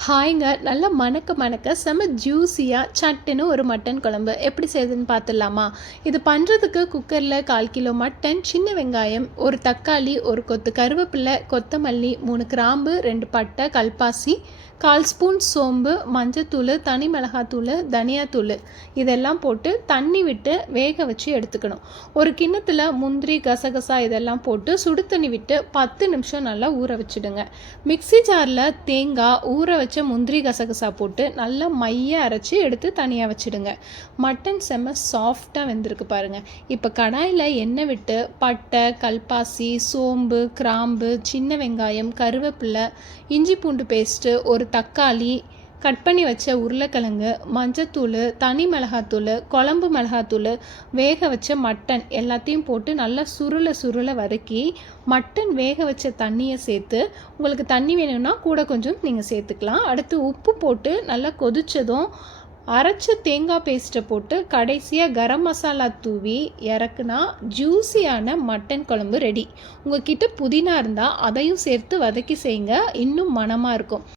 ஹாய்ங்க. நல்லா மணக்க மணக்க செம்ம ஜூஸியாக சட்டுன்னு ஒரு மட்டன் குழம்பு எப்படி செய்யுதுன்னு பார்த்துடலாமா? இது பண்ணுறதுக்கு குக்கரில் 1/4 கிலோ மட்டன், சின்ன வெங்காயம், ஒரு தக்காளி, ஒரு கொத்து கருவேப்பிலை, கொத்தமல்லி, 3 கிராம்பு, 2 பட்டை, கல்பாசி, 1/4 ஸ்பூன் சோம்பு, மஞ்சத்தூள், தனி மிளகாத்தூள், தனியாத்தூள் இதெல்லாம் போட்டு தண்ணி விட்டு வேக வச்சு எடுத்துக்கணும். ஒரு கிண்ணத்தில் முந்திரி, கசகசா இதெல்லாம் போட்டு சுடு தண்ணி விட்டு 10 நிமிஷம் நல்லா ஊற வச்சுடுங்க. மிக்ஸி ஜாரில் தேங்காய், ஊற வச்ச முந்திரி, கசகசா போட்டு நல்லா மைய அரைச்சி எடுத்து தனியாக வச்சுடுங்க. மட்டன் செம்ம சாஃப்டாக வெந்திருக்கு பாருங்கள். இப்போ கடாயில் எண்ணெய் விட்டு பட்டை, கல்பாசி, சோம்பு, கிராம்பு, சின்ன வெங்காயம், கருவேப்பிலை, இஞ்சி பூண்டு பேஸ்ட்டு, ஒரு தக்காளி, கட் பண்ணி வச்ச உருளைக்கிழங்கு, மஞ்சத்தூள், தனி மிளகாத்தூள், குழம்பு மிளகாத்தூள், வேக வச்ச மட்டன் எல்லாத்தையும் போட்டு நல்லா சுருள வதக்கி மட்டன் வேக வச்ச தண்ணியை சேர்த்து, உங்களுக்கு தண்ணி வேணும்னா கூட கொஞ்சம் நீங்கள் சேர்த்துக்கலாம். அடுத்து உப்பு போட்டு நல்லா கொதித்ததும் அரைச்ச தேங்காய் பேஸ்ட்டை போட்டு கடைசியாக கரம் மசாலா தூவி இறக்குனா ஜூஸியான மட்டன் குழம்பு ரெடி. உங்ககிட்ட புதினா இருந்தால் அதையும் சேர்த்து வதக்கி செய்யுங்க, இன்னும் மணமாக இருக்கும்.